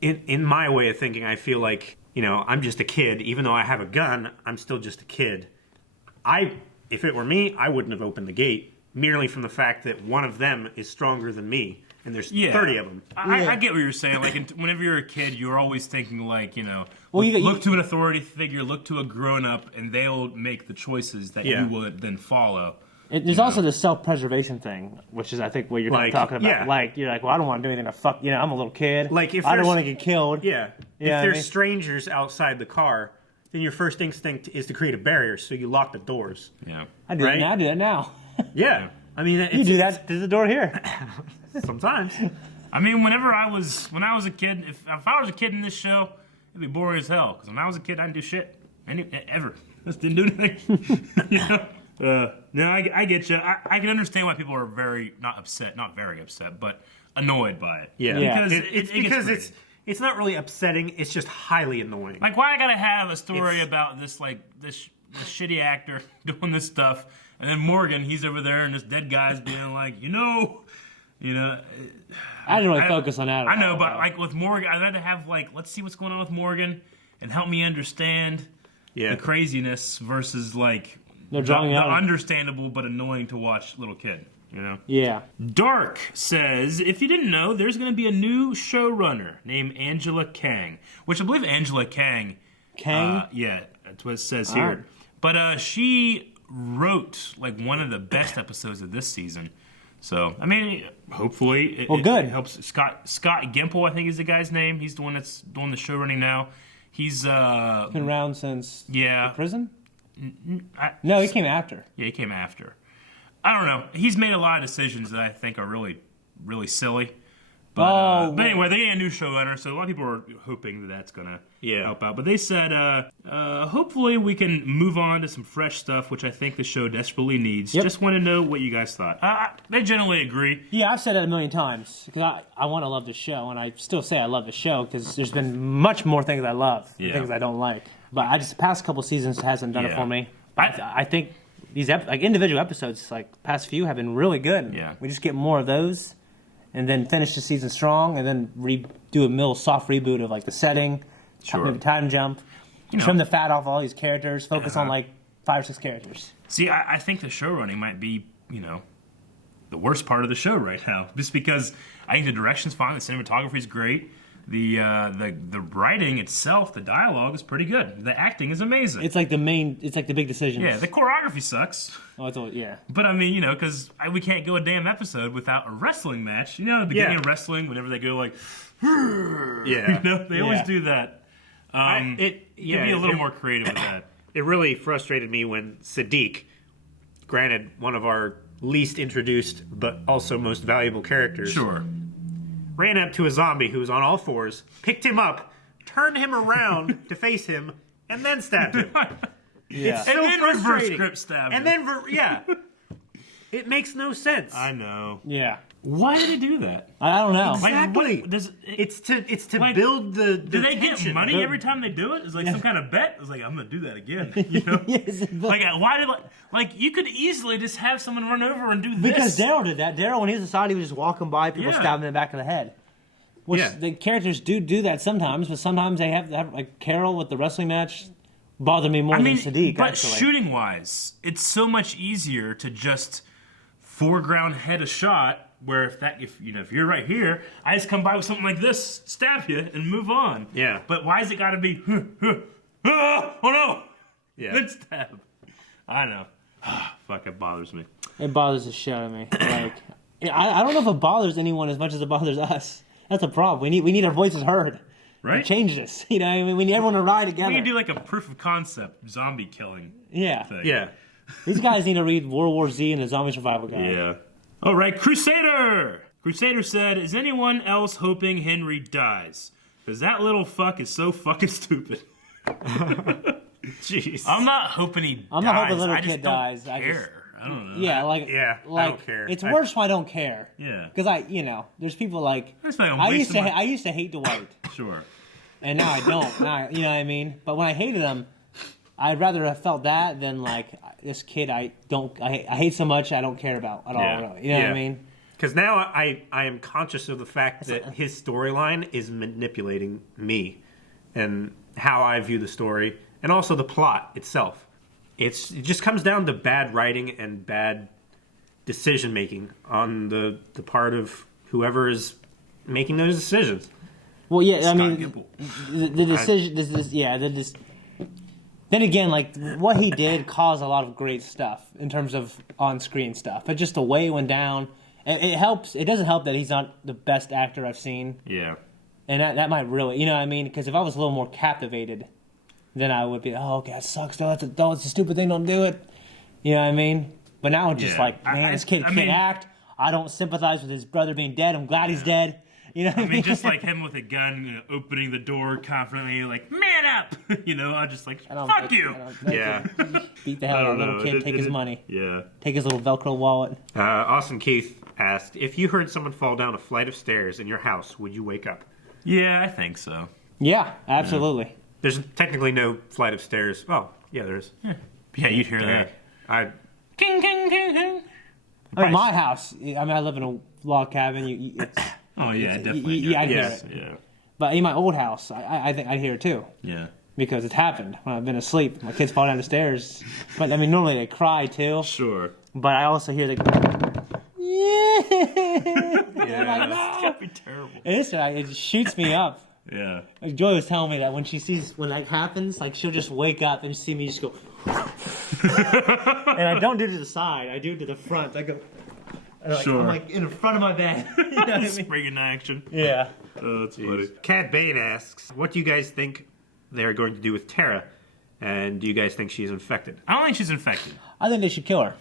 In my way of thinking, I feel like, you know, I'm just a kid. Even though I have a gun, I'm still just a kid. If it were me, I wouldn't have opened the gate merely from the fact that one of them is stronger than me, and there's 30 of them. I get what you're saying. Like, whenever you're a kid, you're always thinking, like, you know, Well, look to an authority figure, look to a grown-up, and they'll make the choices that you will then follow. There's also the self-preservation thing, which is, I think, what you're Like, talking about. yeah. Like, you're like, well, I don't want to do anything to fuck, you know, I'm a little kid. Like, if I don't there's- want to get killed. Yeah. Yeah, If I there's mean- strangers outside the car, then your first instinct is to create a barrier, so you lock the doors. Yeah. I do that now. I do that now. Yeah. I mean, You do that to the door here. sometimes. I mean, when I was a kid, if I was a kid in this show, it'd be boring as hell. Because when I was a kid, I didn't do shit. Ever. Just didn't do anything. You know? No, I get you. I can understand why people are not very upset, but annoyed by it. Yeah. Because It's it gets because crazy. it's not really upsetting, it's just highly annoying. Like, why I gotta have a story about this shitty actor doing this stuff, and then Morgan, he's over there, and this dead guy's being like, you know. I didn't really focus on that. I know, but like with Morgan, I'd rather have like, let's see what's going on with Morgan, and help me understand the craziness versus like They're the drawing out. understandable but annoying to watch little kid. You know. Yeah. Dark says, if you didn't know, there's going to be a new showrunner named Angela Kang, which I believe Angela Kang. Yeah, that's what it says here. Alright. But she wrote like one of the best episodes of this season. So, I mean, hopefully it good. helps. Scott Gimple, I think is the guy's name. He's the one that's doing the show running now. He's been around since the prison? No, he came after. Yeah, he came after. I don't know. He's made a lot of decisions that I think are really, really silly. But, but anyway, they get a new showrunner, so a lot of people are hoping that that's going to help out. But they said, hopefully we can move on to some fresh stuff, which I think the show desperately needs. Yep. Just want to know what you guys thought. They generally agree. Yeah, I've said it a million times because I want to love the show, and I still say I love the show because there's been much more things I love than things I don't like. But I just the past couple seasons hasn't done it for me. I think these individual episodes, like past few, have been really good. Yeah, we just get more of those, and then finish the season strong, and then do a soft reboot of like the setting, maybe time jump, trim the fat off all these characters, focus on like 5 or 6 characters. See, I think the show running might be, the worst part of the show right now, just because I think the direction's fine, the cinematography is great. The writing itself, the dialogue is pretty good. The acting is amazing. It's like the big decisions. Yeah, the choreography sucks. Oh, it's all, yeah. But I mean, because we can't go a damn episode without a wrestling match. The beginning of wrestling, whenever they go like, they always do that. It could be a little more creative with that. It really frustrated me when Sadiq, granted one of our least introduced but also most valuable characters, ran up to a zombie who was on all fours, picked him up, turned him around to face him, and then stabbed him. Yeah. It's so and then reverse frustrating. script stabbed And him. then, it makes no sense. I know. Yeah. Why did they do that? I don't know. Exactly. It's to like, build the do they tension. get money every time they do it? It's like some kind of bet. It's like, I'm gonna do that again. Like, why did you could easily just have someone run over and do this. Because Daryl did that. Daryl, when he was inside, he was just walking by, people stabbing him in the back of the head. Which the characters do that sometimes, but sometimes they have like Carol with the wrestling match bother me more than Sadiq. But actually. shooting wise, it's so much easier to just foreground head a shot. Where if you're right here, I just come by with something like this, stab you, and move on. Yeah. But why has it got to be? Oh no! Yeah. Good stab. I know. Fuck, it bothers me. It bothers the shit out of me. Like, I don't know if it bothers anyone as much as it bothers us. That's a problem. We need our voices heard. Right. And change this. I mean, we need everyone to ride together. We can do like a proof of concept zombie killing. Yeah. Thing. Yeah. These guys need to read World War Z and the Zombie Survival Guide. Yeah. All right, Crusader. Crusader said, "Is anyone else hoping Henry dies? Because that little fuck is so fucking stupid." Jeez. I'm not hoping he dies. I'm not hoping little I just kid don't dies. Care. I don't know. Yeah, like I don't care. It's worse when I don't care. Yeah. Because there's people like I used to hate Dwight. Sure. And now I don't. You know what I mean? But when I hated him, I'd rather have felt that than like this kid I hate so much I don't care about at all. Really. You know what I mean? Because now I am conscious of the fact that his storyline is manipulating me and how I view the story and also the plot itself. It just comes down to bad writing and bad decision making on the part of whoever is making those decisions. Well, yeah, Scott I mean, Gimple. the decision. Then again, like what he did caused a lot of great stuff in terms of on-screen stuff. But just the way it went down, it helps. It doesn't help that he's not the best actor I've seen. Yeah. And that might really, you know what I mean? Because if I was a little more captivated, then I would be, oh, okay, that sucks. It's a stupid thing. Don't do it. You know what I mean? But now it's just like, man, this kid can't act. I don't sympathize with his brother being dead. I'm glad he's dead. You know what I mean? Just like him with a gun, opening the door confidently, like, man up! I'm just like, fuck you! Yeah. Beat the hell out of a little kid, take his money. Yeah. Take his little Velcro wallet. Austin Keith asked, if you heard someone fall down a flight of stairs in your house, would you wake up? Yeah, I think so. Yeah, absolutely. Yeah. There's technically no flight of stairs. Oh, yeah, there is. Yeah, you'd hear that. King, king, king, king. I mean, my house, I live in a log cabin. Oh, yeah, definitely. Yeah, I'd hear it. Yeah. But in my old house, I think I'd hear it too. Yeah. Because it's happened when I've been asleep. My kids fall down the stairs. But, I mean, normally they cry too. Sure. But I also hear yeah. Yeah, I'm like, no. That'd be terrible. It shoots me up. Yeah. Joy was telling me that when that happens, like she'll just wake up and see me just go. And I don't do it to the side. I do it to the front. I go. Sure. I'm like in front of my bed. You know what I mean? Springing action. Yeah. Oh, that's funny. Cat Bane asks, what do you guys think they're going to do with Tara? And do you guys think she's infected? I don't think she's infected. I think they should kill her.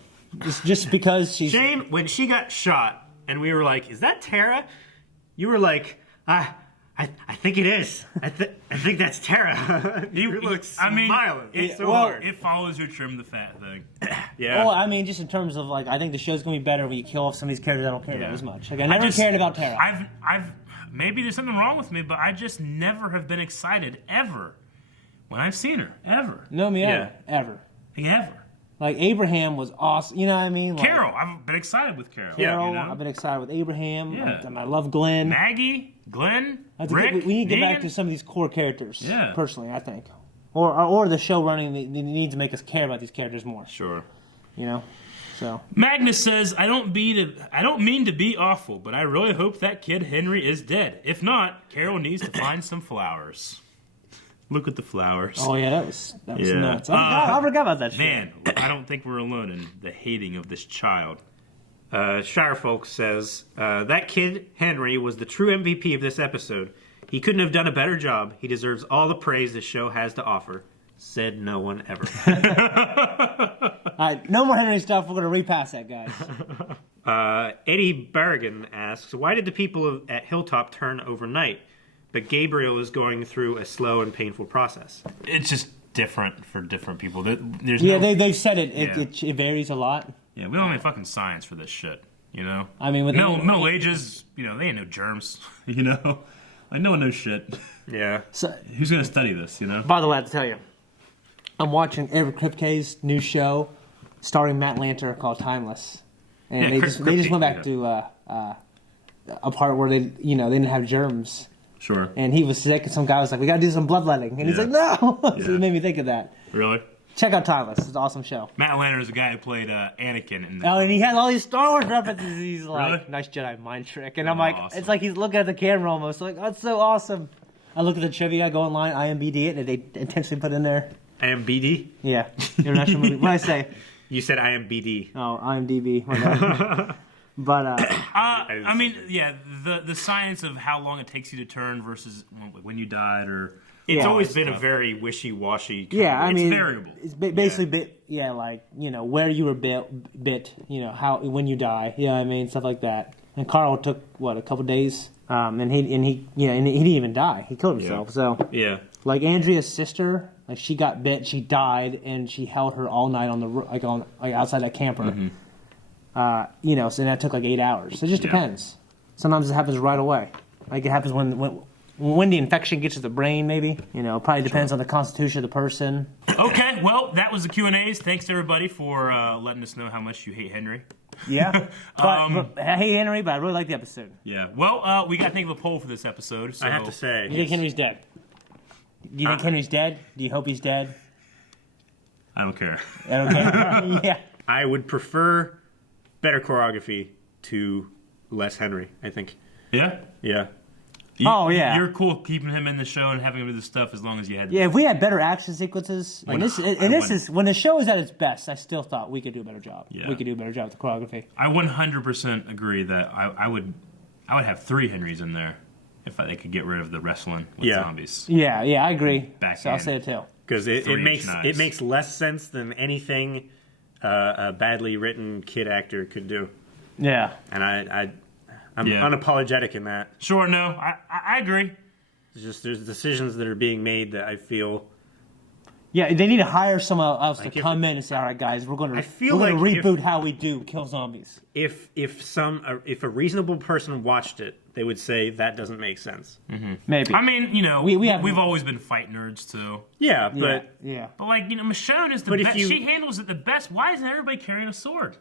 Just because she's... Shane, when she got shot and we were like, is that Tara? You were like, I think it is. I think that's Tara. You look smiling hard. It follows your trim the fat thing. Yeah. Well, I mean, just in terms of like, I think the show's gonna be better when you kill off some of these characters I don't care about as much. Like, I never cared about Tara. I've maybe there's something wrong with me, but I just never have been excited ever when I've seen her ever. No, me ever. Ever. Like Abraham was awesome. You know what I mean? Like, Carol, I've been excited with Carol. Carol, I've been excited with Abraham. Yeah. I love Glenn. Maggie, Glenn, Rick, we need to get back to some of these core characters. Yeah. Personally, I think, or the show running they need to make us care about these characters more. Sure. You know. So Magnus says, I don't mean to be awful, but I really hope that kid Henry is dead. If not, Carol needs to find some flowers. Look at the flowers. Oh yeah, that was nuts. I forgot about that shit. Man, I don't think we're alone in the hating of this child. Shirefolk says, that kid, Henry, was the true MVP of this episode. He couldn't have done a better job. He deserves all the praise the show has to offer. Said no one ever. All right, no more Henry stuff. We're going to repass that, guys. Eddie Berrigan asks, why did the people at Hilltop turn overnight? But Gabriel is going through a slow and painful process. It's just different for different people. They've said it. It varies a lot. Yeah, we don't have any fucking science for this shit, you know? I mean, with Middle Ages, they ain't no germs, you know? Like, no one knows shit. Yeah. So, who's going to study this, you know? By the way, I have to tell you, I'm watching Eric Kripke's new show starring Matt Lanter called Timeless. And they just went back to a part where they didn't have germs. Sure. And he was sick, and some guy was like, we got to do some bloodletting. And he's like, no! So it made me think of that. Really? Check out Timeless. It's an awesome show. Matt Lanter is the guy who played Anakin. And he has all these Star Wars references. He's like, really? Nice Jedi mind trick. And I'm like, awesome. It's like he's looking at the camera almost. Like, that's so awesome. I look at the trivia, I go online, IMBD it, and they intentionally put in there. IMBD? Yeah. International movie. What did I say? You said IMBD. Oh, IMDb. My bad. But I mean, yeah, the science of how long it takes you to turn versus when you died, or it's always been a very wishy-washy. It's variable. It's basically where you were bit, how when you die. You know what I mean, stuff like that. And Carl took a couple days, and he didn't even die. He killed himself. So yeah, like Andrea's sister, like she got bit, she died, and she held her all night on the outside that camper. Mm-hmm. So that took like 8 hours. So it just depends. Sometimes it happens right away. Like it happens when the infection gets to the brain, maybe. Probably depends on the constitution of the person. Okay, well, that was the Q&As. Thanks to everybody for letting us know how much you hate Henry. Yeah. But I hate Henry, but I really like the episode. Yeah. Well, we got to think of a poll for this episode. So. I have to say. You think Henry's dead? Do you think Henry's dead? Do you hope he's dead? I don't care. I don't care. Yeah. I would prefer better choreography to less Henry, I think. Yeah? Yeah. You're cool keeping him in the show and having him do this stuff as long as you had. Yeah, if we had better action sequences, when the show is at its best, I still thought we could do a better job. Yeah. We could do a better job with the choreography. I 100% agree that I would have 3 Henrys in there if they could get rid of the wrestling with zombies. Yeah, I agree. Backhand. I'll say it too. Because it makes less sense than anything a badly written kid actor could do. Yeah. And I'm unapologetic in that. Sure, no, I agree. It's just there's decisions that are being made that I feel. Yeah, they need to hire someone else to come in and say, "All right, guys, we're going to reboot how we do kill zombies." If a reasonable person watched it, they would say that doesn't make sense. Mm-hmm. Maybe. I mean, we've always been fight nerds too. Yeah, but like Michonne is the best. She handles it the best. Why isn't everybody carrying a sword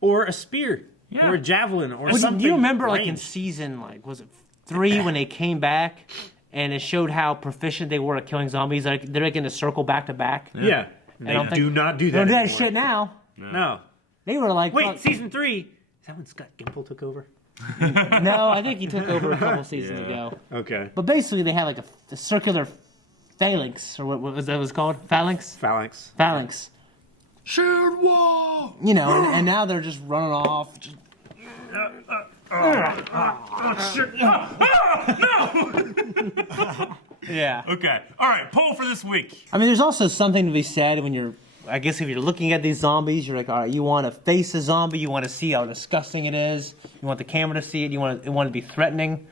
or a spear? Yeah. Or a javelin, or something. Do you remember, range. like in season, was it 3 when they came back, and it showed how proficient they were at killing zombies? Like they're like in a circle back to back. Yeah, they do not do that. They don't do that shit now. No, they were like, wait, season 3. Is that when Scott Gimple took over? No, I think he took over a couple seasons ago. Okay, but basically they had like a circular phalanx, or what was that was called? Phalanx. Shared wall! And now they're just running off. Yeah. Okay. All right. Poll for this week. I mean, there's also something to be said when you're, I guess, if you're looking at these zombies, you're like, all right, you want to face a zombie, you want to see how disgusting it is, you want the camera to see it, you want it to be threatening.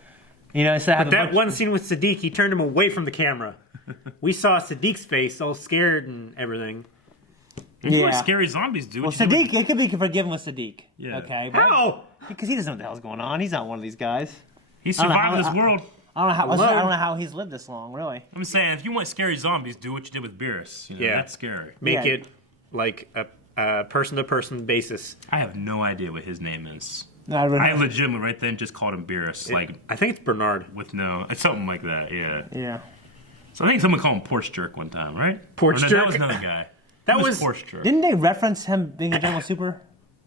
Instead of that one scene with Sadiq, he turned him away from the camera. We saw Sadiq's face, all scared and everything. That's what scary zombies do. Well, Sadiq, it could be forgiven with Sadiq. Yeah. Okay. How? Because he doesn't know what the hell's going on. He's not one of these guys. He survived this world. I don't know how he's lived this long, really. I'm saying, if you want scary zombies, do what you did with Beerus. That's scary. Make it like a person-to-person basis. I have no idea what his name is. No, I legitimately right then just called him Beerus. I think it's Bernard. It's something like that, yeah. Yeah. So I think someone called him Porch Jerk one time, right? Porch Jerk? That was another guy. That was Porch Jerk. Didn't they reference him being a General Super?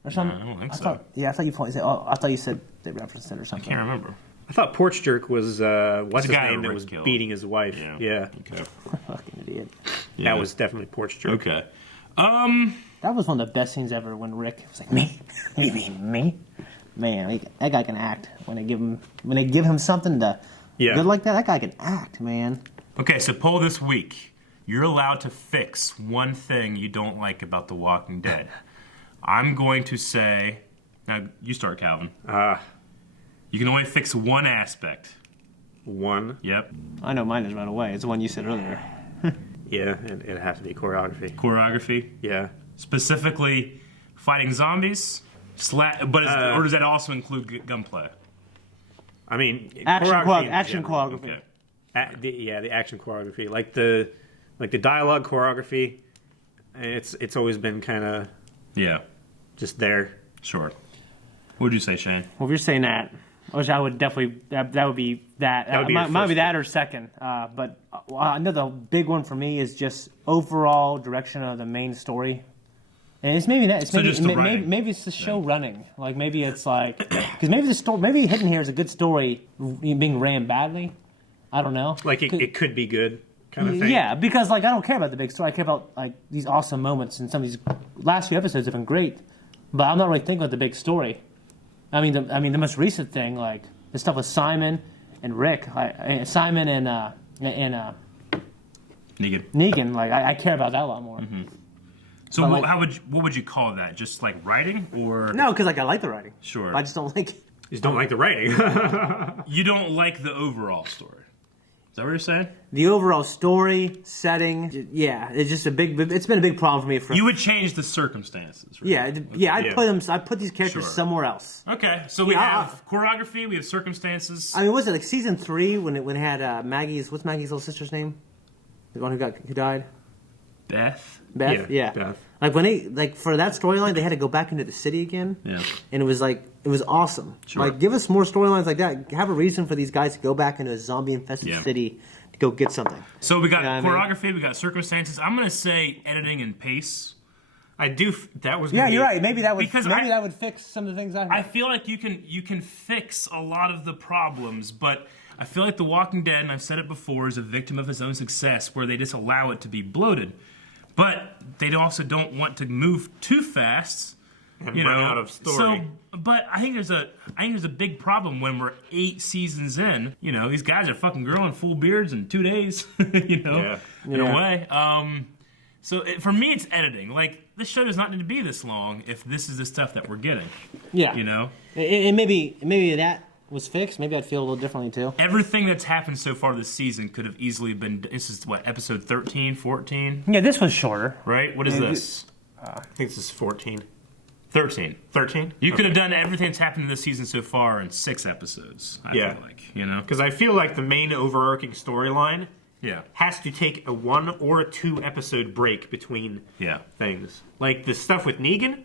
Or something? No, I don't think so. I thought you said they referenced it or something. I can't remember. I thought Porch Jerk was what's his name that was killed. beating his wife. Yeah. Okay. Fucking idiot. Yeah. That was definitely Porch Jerk. Okay. That was one of the best scenes ever when Rick was like, me? You mean me? Man, that guy can act. When they give him something good like that guy can act, man. Okay, so poll this week. You're allowed to fix one thing you don't like about The Walking Dead. I'm going to say... Now, you start, Calvin. You can only fix one aspect. One? Yep. I know mine is right away. It's the one you said earlier. Yeah, it'd have to be choreography. Choreography? Yeah. Specifically, fighting zombies? Or does that also include gunplay? I mean... Action choreography. Okay. The action choreography. Like the dialogue choreography, it's always been kind of just there. Sure. What would you say, Shane? Well, if you're saying that, which I would definitely that would be that. Might be that or second. But another big one for me is just overall direction of the main story. And it's maybe that. It's maybe it's the show running. Like maybe it's like because maybe the story, maybe Hidden Here is a good story being ran badly. I don't know. Like it could be good. Kind of thing. Yeah, because like I don't care about the big story. I care about like these awesome moments, and some of these last few episodes have been great. But I'm not really thinking about the big story. I mean, the most recent thing, like the stuff with Simon and Rick, Simon and Negan. Like I care about that a lot more. Mm-hmm. So what would you call that? Just like writing, or no? Because like I like the writing. Sure. But I just don't like. Just don't like the writing. You don't like the overall story. Is that what you're saying? The overall story, setting, yeah, it's just it's been a big problem for me. You would change the circumstances, right? Yeah, I'd put these characters somewhere else. Okay, so we have choreography, we have circumstances. I mean, was it like season 3 when it had what's Maggie's little sister's name? The one who died? Beth? Yeah. Beth. Like for that storyline, they had to go back into the city again. Yeah. And it was awesome. Sure. Like, give us more storylines like that. Have a reason for these guys to go back into a zombie-infested city to go get something. So we got choreography, we got circumstances. I'm gonna say editing and pace. That was. Yeah, you're right. Maybe that would fix some of the things I feel like you can fix a lot of the problems, but I feel like The Walking Dead, and I've said it before, is a victim of its own success, where they just allow it to be bloated. But they also don't want to move too fast and run out of story. But I think there's a big problem when we're 8 seasons in. You know, these guys are fucking growing full beards in 2 days. In a way. So for me, it's editing. Like, this show does not need to be this long if this is the stuff that we're getting. Yeah. You know, and maybe that was fixed, maybe I'd feel a little differently too. Everything that's happened so far this season could have easily been. This is what, episode 13, 14? Yeah, this was shorter. Right? What is this? I think this is 14. 13. 13? You could have done everything that's happened in this season so far in 6 episodes. I feel like, you know? Because I feel like the main overarching storyline has to take a 1 or a 2 episode break between things. Like the stuff with Negan,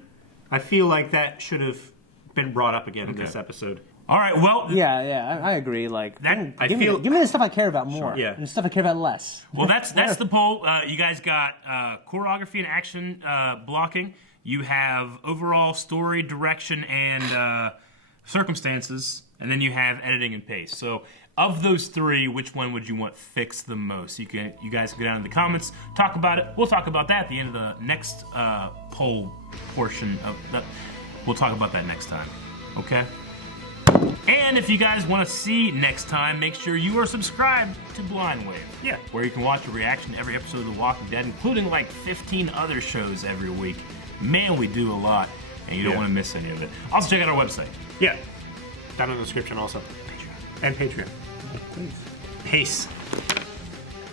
I feel like that should have been brought up again in this episode. All right, well... Yeah, I agree. Like, that, give me the stuff I care about more, and the stuff I care about less. Well, that's the poll. You guys got choreography and action blocking. You have overall story, direction, and circumstances, and then you have editing and pace. So, of those 3, which one would you want fixed the most? You guys can go down in the comments, talk about it. We'll talk about that at the end of the next poll portion of that. We'll talk about that next time. Okay. And if you guys want to see next time, make sure you are subscribed to Blind Wave. Yeah. Where you can watch a reaction to every episode of The Walking Dead, including like 15 other shows every week. Man, we do a lot, and you don't want to miss any of it. Also, check out our website. Yeah. Down in the description also. Patreon. And Patreon. Please. Peace.